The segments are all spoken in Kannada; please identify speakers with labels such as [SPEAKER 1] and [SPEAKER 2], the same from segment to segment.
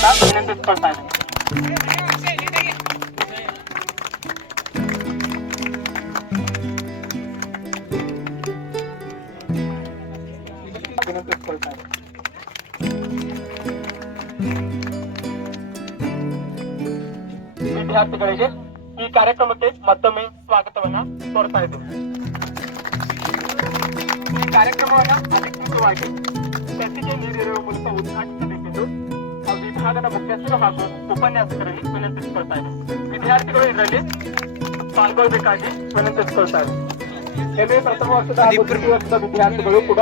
[SPEAKER 1] ಅಂತ ವಿನಂತಿಸ್ಕೊಳ್ತಾ ಇದ್ದೀನಿ ವಿನಂತಿಸ್ಕೊಳ್ತಾ ಇದ್ದೀನಿ ವಿದ್ಯಾರ್ಥಿಗಳಿಗೆ ಈ ಕಾರ್ಯಕ್ರಮಕ್ಕೆ ಮತ್ತೊಮ್ಮೆ ಸ್ವಾಗತವನ್ನ ಕೋರ್ತಾ ಇದ್ದೀನಿ ಈ ಕಾರ್ಯಕ್ರಮವನ್ನ ಅಧಿಕೃತವಾಗಿ ಚರ್ಚೆಗೆ ನೀಡಿರುವ ಮೂಲಕ ಉದ್ಘಾಟಿಸಬೇಕೆಂದು ಆ ವಿಭಾಗದ ಮುಖ್ಯಸ್ಥರು ಹಾಗೂ ಉಪನ್ಯಾಸಕರಲ್ಲಿ ವಿನಂತಿಸಿಕೊಳ್ತಾ ಇದ್ದೀನಿ ವಿದ್ಯಾರ್ಥಿಗಳು ಇದರಲ್ಲಿ ಪಾಲ್ಗೊಳ್ಬೇಕಾಗಿ ವಿನಂತಿಸಿಕೊಳ್ತಾ ಇದ್ದೀನಿ ಎಂಎ ಪ್ರಥಮ ವರ್ಷದ ಹಾಗೂ ದ್ವಿತೀಯ ವರ್ಷದ ವಿದ್ಯಾರ್ಥಿಗಳು ಕೂಡ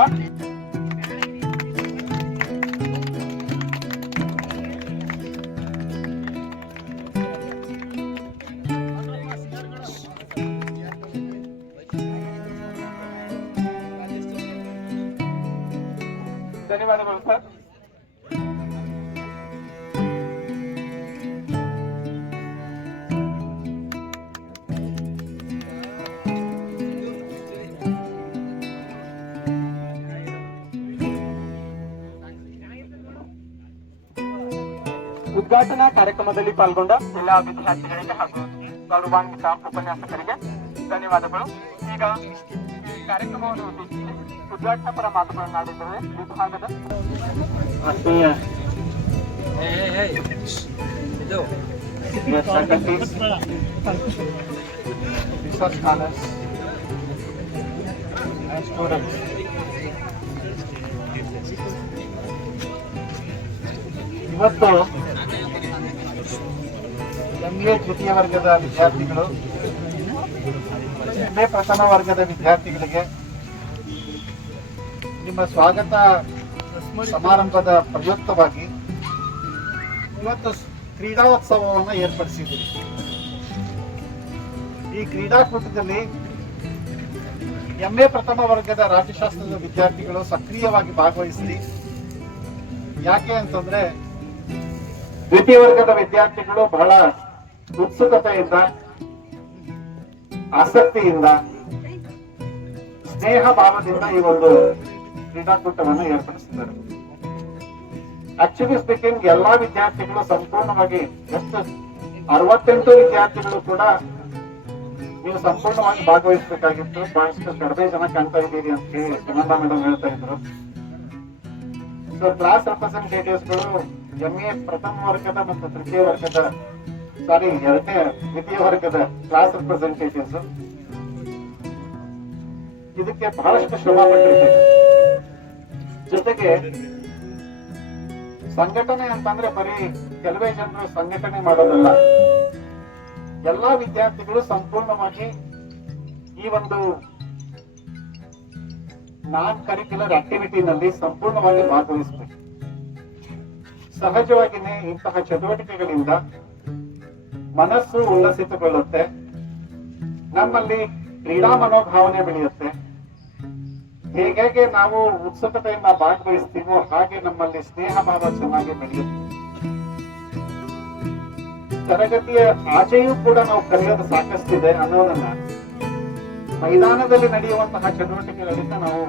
[SPEAKER 1] ಧನ್ಯವಾದಗಳು ಉದ್ಘಾಟನಾ ಕಾರ್ಯಕ್ರಮದಲ್ಲಿ ಪಾಲ್ಗೊಂಡ ಎಲ್ಲಾ ವಿದ್ಯಾರ್ಥಿಗಳಿಗೆ ಹಾಗೂ ಗೌರವಾನ್ವಿತ ಉಪನ್ಯಾಸಕರಿಗೆ ಧನ್ಯವಾದಗಳು ಈಗ ಈ ಕಾರ್ಯಕ್ರಮವನ್ನು ಉದ್ದೇಶಿಸಿ ಉದ್ಘಾಟನಾ ಪರ ಮಾತುಗಳನ್ನಾಡಿದ್ದೇವೆ ವಿಭಾಗದ ಆತ್ಮೀಯ dear faculties, research scholars, and students. ಇವತ್ತು ಎಂಎ ದ್ವಿತೀಯ ವರ್ಗದ ವಿದ್ಯಾರ್ಥಿಗಳು ಎಂಎ ಪ್ರಥಮ ವರ್ಗದ ವಿದ್ಯಾರ್ಥಿಗಳಿಗೆ ನಿಮ್ಮ ಸ್ವಾಗತ ಸಮಾರಂಭದ ಪ್ರಯುಕ್ತವಾಗಿ ಇವತ್ತು ಕ್ರೀಡಾೋತ್ಸವವನ್ನು ಏರ್ಪಡಿಸಿದ್ದೀರಿ. ಈ ಕ್ರೀಡಾಕೂಟದಲ್ಲಿ ಎಂಎ ಪ್ರಥಮ ವರ್ಗದ ರಾಜ್ಯಶಾಸ್ತ್ರದ ವಿದ್ಯಾರ್ಥಿಗಳು ಸಕ್ರಿಯವಾಗಿ ಭಾಗವಹಿಸಿ ಯಾಕೆ ಅಂತಂದ್ರೆ ದ್ವಿತೀಯ ವರ್ಗದ ವಿದ್ಯಾರ್ಥಿಗಳು ಬಹಳ ಉತ್ಸುಕತೆಯಿಂದ, ಆಸಕ್ತಿಯಿಂದ ಸ್ನೇಹ ಭಾವದಿಂದ ಈ ಒಂದು ಕ್ರೀಡಾಕೂಟವನ್ನು ಏರ್ಪಡಿಸಿದ್ದಾರೆ. ಆಕ್ಚುಲಿ ಸ್ಪೀಕಿಂಗ್ ಎಲ್ಲಾ ವಿದ್ಯಾರ್ಥಿಗಳು ಸಂಪೂರ್ಣವಾಗಿ ಎಷ್ಟು ಅರವತ್ತೆಂಟು ವಿದ್ಯಾರ್ಥಿಗಳು ಕೂಡ ನೀವು ಸಂಪೂರ್ಣವಾಗಿ ಭಾಗವಹಿಸಬೇಕಾಗಿತ್ತು. ಬಹಳಷ್ಟು ಕಡಿಮೆ ಜನ ಕಾಣ್ತಾ ಇದ್ದೀರಿ ಅಂತ ಹೇಳಿ ಸುನಂದ ಮೇಡಮ್ ಹೇಳ್ತಾ ಇದ್ರು. ಸೊ ಕ್ಲಾಸ್ ರೆಪ್ರೆಸೆಂಟೇಟಿವ್ಸ್ಗಳು ಎಂಎ ಪ್ರಥಮ ವರ್ಗದ ಮತ್ತು ತೃತೀಯ ವರ್ಗದ ಸಾರಿ ಎರಡನೇ ದ್ವಿತೀಯ ವರ್ಗದ ಕ್ಲಾಸ್ ರೆಪ್ರೆಸೆಂಟೇಷನ್ಸ್ ಇದಕ್ಕೆ ಬಹಳಷ್ಟು ಶ್ರಮ ಪಟ್ಟಿರ್ತೀವಿ ಜೊತೆಗೆ ಸಂಘಟನೆ ಅಂತಂದ್ರೆ ಬರೀ ಕೆಲವೇ ಜನರು ಸಂಘಟನೆ ಮಾಡೋದಲ್ಲ. ಎಲ್ಲಾ ವಿದ್ಯಾರ್ಥಿಗಳು ಸಂಪೂರ್ಣವಾಗಿ ಈ ಒಂದು ನಾನ್ ಕರಿಕ್ಯುಲರ್ ಆಕ್ಟಿವಿಟಿನಲ್ಲಿ ಸಂಪೂರ್ಣವಾಗಿ ಭಾಗವಹಿಸಬೇಕು. ಸಹಜವಾಗಿನೇ ಇಂತಹ ಚಟುವಟಿಕೆಗಳಿಂದ ಮನಸ್ಸು ಉಲ್ಲಸಿತಗೊಳ್ಳುತ್ತೆ ನಮ್ಮಲ್ಲಿ ಕ್ರೀಡಾ ಮನೋಭಾವನೆ ಬೆಳೆಯುತ್ತೆ. ಹೇಗೆ ನಾವು ಉತ್ಸುಕತೆಯಿಂದ ಭಾಗವಹಿಸ್ತೀವೋ ಹಾಗೆ ನಮ್ಮಲ್ಲಿ ಸ್ನೇಹ ಭಾವ ಚೆನ್ನಾಗಿ ಬೆಳೆಯುತ್ತೆ. ತರಗತಿಯ ಆಚೆಯೂ ಕೂಡ ನಾವು ಕಲಿಯೋದು ಸಾಕಷ್ಟಿದೆ ಅನ್ನೋದನ್ನ ಮೈದಾನದಲ್ಲಿ ನಡೆಯುವಂತಹ ಚಟುವಟಿಕೆಗಳಿಂದ ನಾವು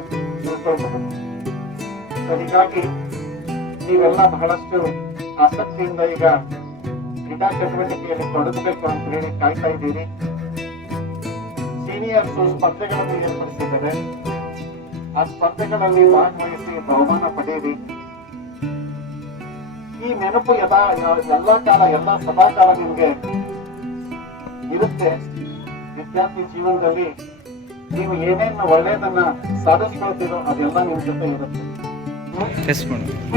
[SPEAKER 1] ತಿಳ್ಕೊಳ್ಬಹುದು. ಹೀಗಾಗಿ ನೀವೆಲ್ಲ ಬಹಳಷ್ಟು ಆಸಕ್ತಿಯಿಂದ ಈಗ ಕ್ರೀಡಾ ಚಟುವಟಿಕೆಯಲ್ಲಿ ತೊಡಗಬೇಕು ಅಂತ ಹೇಳಿ ಕಾಯ್ತಾ ಇದ್ದೀರಿ. ಸೀನಿಯರ್ಸ್ ಸ್ಪರ್ಧೆಗಳನ್ನು ಏರ್ಪಡಿಸಿದ್ದಾರೆ. ಆ ಸ್ಪರ್ಧೆಗಳಲ್ಲಿ ಭಾಗವಹಿಸಿ ಬಹುಮಾನ ಪಡೆಯಿರಿ. ಈ ನೆನಪು ಯದಾ ಎಲ್ಲಾ ಕಾಲ ಎಲ್ಲಾ ಸದಾಕಾಲ ನಿಮಗೆ ಇರುತ್ತೆ. ವಿದ್ಯಾರ್ಥಿ ಜೀವನದಲ್ಲಿ ನೀವು ಏನೇನು ಒಳ್ಳೆಯದನ್ನ ಸಾಧಿಸ್ಕೊಳ್ತೀರೋ ಅದೆಲ್ಲ ನಿಮ್ ಜೊತೆ ಇರುತ್ತೆ.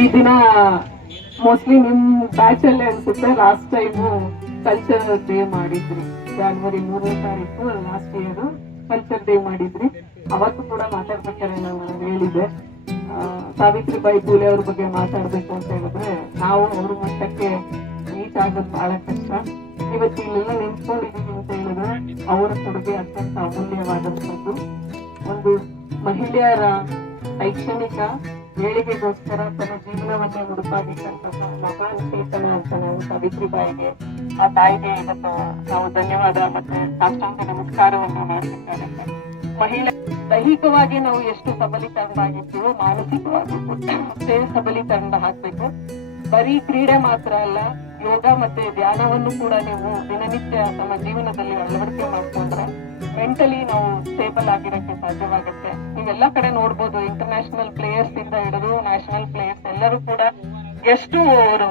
[SPEAKER 2] ಈ ದಿನ ಮೋಸ್ಟ್ಲಿ ನಿಮ್ ಬ್ಯಾಚ್ ಅಲ್ಲಿ ಅನ್ಸುತ್ತೆ ಲಾಸ್ಟ್ ಟೈಮ್ ಕಲ್ಚರ್ ಡೇ ಮಾಡಿದ್ರಿ. ಜಾನ್ವರಿ ಮೂರನೇ ತಾರೀಕು ಲಾಸ್ಟ್ ಇಯರ್ ಕಲ್ಚರ್ ಡೇ ಮಾಡಿದ್ರಿ. ಅವತ್ತು ಕೂಡ ಮಾತಾಡ್ಬೇಕಾದ್ರೆ ನಾನು ಹೇಳಿದ್ದೆ. ಸಾವಿತ್ರಿ ಬಾಯಿ ಪೂಲೆ ಅವ್ರ ಬಗ್ಗೆ ಮಾತಾಡ್ಬೇಕು ಅಂತ ಹೇಳಿದ್ರೆ, ನಾವು ಅವ್ರ ಮಟ್ಟಕ್ಕೆ ರೀಚ್ ಆಗೋದು ಬಹಳ ಕಷ್ಟ. ಇವತ್ತು ಇಲ್ಲೆಲ್ಲ ನಿಂತ್ಕೊಂಡಿದ್ದೀನಿ ಅಂತ ಹೇಳಿದ್ರೆ, ಅವರ ಕೊಡುಗೆ ಅತ್ಯಂತ ಅಮೂಲ್ಯವಾದಂಥದ್ದು. ಒಂದು ಮಹಿಳೆಯರ ಶೈಕ್ಷಣಿಕ ಏಳಿಗೆಗೋಸ್ಕರ ತನ್ನ ಜೀವನವನ್ನೇ ಮುಡುಪಾಗಿಟ್ಟಂತಹ ಮಹಾನ್ ಚೇತನ ಅಂತ ನಾವು ಸಾವಿತ್ರಿಬಾಯಿಗೆ, ಆ ತಾಯಿಗೆ ಇವತ್ತು ನಾವು ಧನ್ಯವಾದ ಮತ್ತೆ ಸಾಷ್ಟಾಂಗ ನಮಸ್ಕಾರವನ್ನು ಮಾಡಬೇಕಾಗುತ್ತೆ ಮಹಿಳೆ, ದೈಹಿಕವಾಗಿ ನಾವು ಎಷ್ಟು ಸಬಲೀಕರಣವಾಗಿರ್ತೀವೋ ಮಾನಸಿಕವಾಗಿ ಸಬಲೀಕರಣ ಹಾಕ್ಬೇಕು ಬರೀ ಕ್ರೀಡೆ ಮಾತ್ರ ಅಲ್ಲ ಯೋಗ ಮತ್ತೆ ಧ್ಯಾನವನ್ನು ಕೂಡ ನೀವು ದಿನನಿತ್ಯ ತಮ್ಮ ಜೀವನದಲ್ಲಿ ಅಳವಡಿಕೆ ಮಾಡ್ಕೊಂಡ್ರೆ ಮೆಂಟಲಿ ನಾವು ಸ್ಟೇಬಲ್ ಆಗಿರಕ್ಕೆ ಸಾಧ್ಯವಾಗುತ್ತೆ. ನೀವೆಲ್ಲ ಕಡೆ ನೋಡ್ಬೋದು ಇಂಟರ್ನ್ಯಾಷನಲ್ ಪ್ಲೇಯರ್ಸ್ ಇಂದ ಹಿಡಿದು ನ್ಯಾಷನಲ್ ಪ್ಲೇಯರ್ಸ್ ಎಲ್ಲರೂ ಕೂಡ ಎಷ್ಟು ಅವರು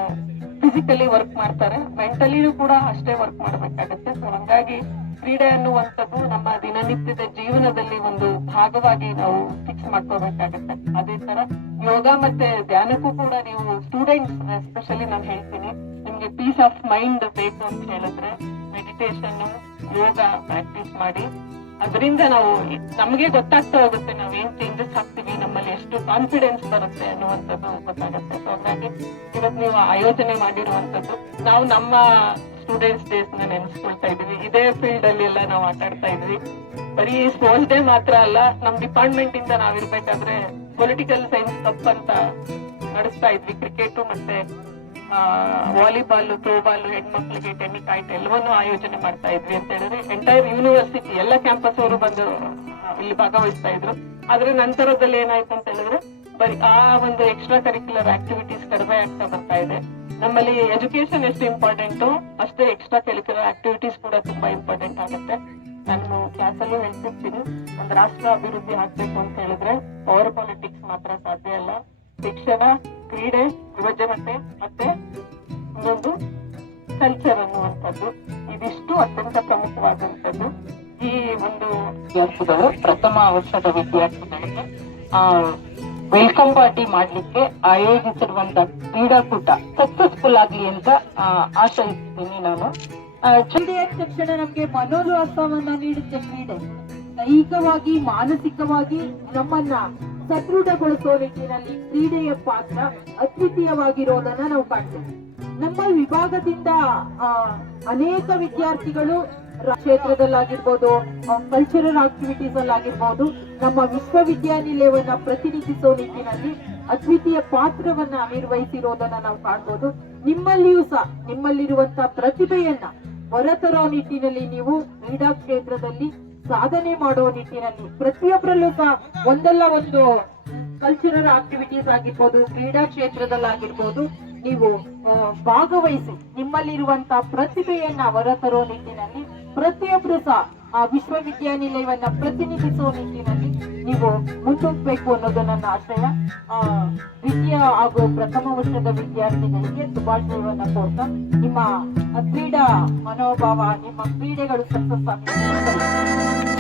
[SPEAKER 2] ಫಿಸಿಕಲಿ ವರ್ಕ್ ಮಾಡ್ತಾರೆ. ಮೆಂಟಲಿನೂ ಕೂಡ ಅಷ್ಟೇ ವರ್ಕ್ ಮಾಡ್ಬೇಕಾಗತ್ತೆ. ಸೊ ಹಂಗಾಗಿ ಕ್ರೀಡೆ ಅನ್ನುವಂಥದ್ದು ನಮ್ಮ ದಿನನಿತ್ಯದ ಜೀವನದಲ್ಲಿ ಒಂದು ಭಾಗವಾಗಿ ನಾವು ಫಿಕ್ಸ್ ಮಾಡ್ಕೋಬೇಕಾಗತ್ತೆ. ಅದೇ ತರ ಯೋಗ ಮತ್ತೆ ಧ್ಯಾನಕ್ಕೂ ಕೂಡ ನೀವು ಸ್ಟೂಡೆಂಟ್ಸ್ ಎಸ್ಪೆಷಲಿ ನಾನು ಹೇಳ್ತೀನಿ, ನಿಮ್ಗೆ ಪೀಸ್ ಆಫ್ ಮೈಂಡ್ ಬೇಕು ಅಂತ ಹೇಳಿದ್ರೆ ಮೆಡಿಟೇಷನ್ ಯೋಗ ಪ್ರಾಕ್ಟೀಸ್ ಮಾಡಿ. ಅದರಿಂದ ನಾವು ನಮಗೆ ಗೊತ್ತಾಗ್ತಾ ಹೋಗುತ್ತೆ ನಾವು ಏನ್ ಚೇಂಜಸ್ ಆಗ್ತೀವಿ, ನಮ್ಮಲ್ಲಿ ಎಷ್ಟು ಕಾನ್ಫಿಡೆನ್ಸ್ ಬರುತ್ತೆ ಅನ್ನುವಂಥದ್ದು ಗೊತ್ತಾಗುತ್ತೆ. ಸೊ ಹಾಗಾಗಿ ಇವತ್ತು ನೀವು ಆಯೋಜನೆ ಮಾಡಿರುವಂತದ್ದು ನಾವು ನಮ್ಮ ಸ್ಟೂಡೆಂಟ್ಸ್ ಡೇಸ್ನ ನೆನೆಸ್ಕೊಳ್ತಾ ಇದೀವಿ ಇದೇ ಫೀಲ್ಡ್ ಅಲ್ಲಿ ಎಲ್ಲ ನಾವು ಆಟ ಆಡ್ತಾ ಇದ್ವಿ ಬರೀ ಸ್ಪೋರ್ಟ್ಸ್ ಡೇ ಮಾತ್ರ ಅಲ್ಲ, ನಮ್ ಡಿಪಾರ್ಟ್ಮೆಂಟ್ ಇಂದ ನಾವಿರ್ಬೇಕಾದ್ರೆ ಪೊಲಿಟಿಕಲ್ ಸೈನ್ಸ್ ಕಪ್ ಅಂತ ನಡೆಸ್ತಾ ಇದ್ವಿ ಕ್ರಿಕೆಟ್ ಮತ್ತೆ ವಾಲಿಬಾಲ್ ಥ್ರೋಬಾಲ್ ಹೆಣ್ಮಕ್ಳಿಗೆ ಆಯ್ತು, ಎಲ್ಲವನ್ನು ಆಯೋಜನೆ ಮಾಡ್ತಾ ಇದ್ವಿ ಅಂತ ಹೇಳಿದ್ರೆ ಎಂಟೈರ್ ಯೂನಿವರ್ಸಿಟಿ ಎಲ್ಲ ಕ್ಯಾಂಪಸ್ ಅವರು ಬಂದು ಇಲ್ಲಿ ಭಾಗವಹಿಸ್ತಾ ಇದ್ರು. ಆದ್ರೆ ನಂತರದಲ್ಲಿ ಏನಾಯ್ತು ಅಂತ ಹೇಳಿದ್ರೆ, ಬರೀ ಆ ಒಂದು ಎಕ್ಸ್ಟ್ರಾ ಕರಿಕ್ಯುಲರ್ ಆಕ್ಟಿವಿಟೀಸ್ ಕಡಿಮೆ ಆಗ್ತಾ ಬರ್ತಾ ಇದೆ. ನಮ್ಮಲ್ಲಿ ಎಜುಕೇಶನ್ ಎಷ್ಟು ಇಂಪಾರ್ಟೆಂಟು ಅಷ್ಟೇ ಎಕ್ಸ್ಟ್ರಾ ಕರಿಕ್ಯುಲರ್ ಆಕ್ಟಿವಿಟೀಸ್ ಕೂಡ ತುಂಬಾ ಇಂಪಾರ್ಟೆಂಟ್ ಆಗುತ್ತೆ. ನಾನು ಕ್ಲಾಸಲ್ಲೂ ಹೇಳ್ತಿರ್ತೀನಿ. ಒಂದು ರಾಷ್ಟ್ರ ಅಭಿವೃದ್ಧಿ ಆಗ್ಬೇಕು ಅಂತ ಹೇಳಿದ್ರೆ ಪವರ್ ಪಾಲಿಟಿಕ್ಸ್ ಮಾತ್ರ ಸಾಧ್ಯ ಅಲ್ಲ. ಶಿಕ್ಷಣ, ಕ್ರೀಡೆ, ಯುವಜನತೆ ಮತ್ತೆ ಕಲ್ಚರ್ ಅನ್ನುವಂಥದ್ದು ಇದಿಷ್ಟು ಅತ್ಯಂತ ಪ್ರಮುಖವಾದಂಥದ್ದು. ಈ ಒಂದು
[SPEAKER 3] ವಿದ್ಯಾರ್ಥಿಗಳು ಪ್ರಥಮ ವರ್ಷದ ವಿದ್ಯಾರ್ಥಿಗಳಿಗೆ ವೆಲ್ಕಮ್ ಪಾರ್ಟಿ ಮಾಡ್ಲಿಕ್ಕೆ ಆಯೋಜಿಸಿರುವಂತ ಕ್ರೀಡಾಕೂಟ ಸಕ್ಸಸ್ಫುಲ್ ಆಗಲಿ ಅಂತ ಆ, ಆಶಯಿಸ್ತೀನಿ ನಾನು. ಆ,
[SPEAKER 4] ನಮಗೆ ತಕ್ಷಣ ನಮ್ಗೆ ಮನೋಲ್ಲಾಸವನ್ನ ನೀಡುತ್ತೆ ಕ್ರೀಡೆ. ದೈಹಿಕವಾಗಿ ಮಾನಸಿಕವಾಗಿ ನಮ್ಮನ್ನ ಸದೃಢಗೊಳಿಸೋ ನಿಟ್ಟಿನಲ್ಲಿ ಕ್ರೀಡೆಯ ಪಾತ್ರ ಅದ್ವಿತೀಯವಾಗಿರೋದನ್ನ ನಾವು ಕಾಣ್ತೇವೆ. ನಮ್ಮ ವಿಭಾಗದಿಂದ ಅನೇಕ ವಿದ್ಯಾರ್ಥಿಗಳು ಕ್ಷೇತ್ರದಲ್ಲಾಗಿರ್ಬೋದು ಕಲ್ಚರಲ್ ಆಕ್ಟಿವಿಟೀಸ್ ಅಲ್ಲಾಗಿರ್ಬೋದು, ನಮ್ಮ ವಿಶ್ವವಿದ್ಯಾನಿಲಯವನ್ನ ಪ್ರತಿನಿಧಿಸೋ ನಿಟ್ಟಿನಲ್ಲಿ ಅದ್ವಿತೀಯ ಪಾತ್ರವನ್ನ ನಿರ್ವಹಿಸಿರೋದನ್ನ ನಾವು ಕಾಣ್ಬೋದು. ನಿಮ್ಮಲ್ಲಿಯೂ ಸಹ, ನಿಮ್ಮಲ್ಲಿರುವಂತ ಪ್ರತಿಭೆಯನ್ನ ಹೊರತರೋ ನಿಟ್ಟಿನಲ್ಲಿ ನೀವು ಕ್ರೀಡಾ ಕ್ಷೇತ್ರದಲ್ಲಿ ಸಾಧನೆ ಮಾಡೋ ನಿಟ್ಟಿನಲ್ಲಿ ಪ್ರತಿಯೊಬ್ಬರಲ್ಲೂ ಸಹ ಒಂದಲ್ಲ ಒಂದು ಕಲ್ಚರಲ್ ಆಕ್ಟಿವಿಟೀಸ್ ಆಗಿರ್ಬೋದು, ಕ್ರೀಡಾ ಕ್ಷೇತ್ರದಲ್ಲಾಗಿರ್ಬೋದು ನೀವು ಭಾಗವಹಿಸಿ ನಿಮ್ಮಲ್ಲಿರುವಂತ ಪ್ರತಿಭೆಯನ್ನ ಹೊರತರೋ ನಿಟ್ಟಿನಲ್ಲಿ ಪ್ರತಿಯೊಬ್ರು ಸಹ ಆ ವಿಶ್ವವಿದ್ಯಾನಿಲಯವನ್ನ ಪ್ರತಿನಿಧಿಸುವ ನಿಟ್ಟಿನಲ್ಲಿ ನೀವು ಮುಂದೋಗ್ಬೇಕು ಅನ್ನೋದು ನನ್ನ ಆಶಯ ಆ, ದ್ವಿತೀಯ ಹಾಗೂ ಪ್ರಥಮ ವರ್ಷದ ವಿದ್ಯಾರ್ಥಿಗಳಿಗೆ ಶುಭಾಶಯವನ್ನ ಕೋರ್ತಾ ನಿಮ್ಮ ಕ್ರೀಡಾ ಮನೋಭಾವ ನಿಮ್ಮ ಕ್ರೀಡೆಗಳು ಸಕ್ಸಸ್ ಆಗಲಿ.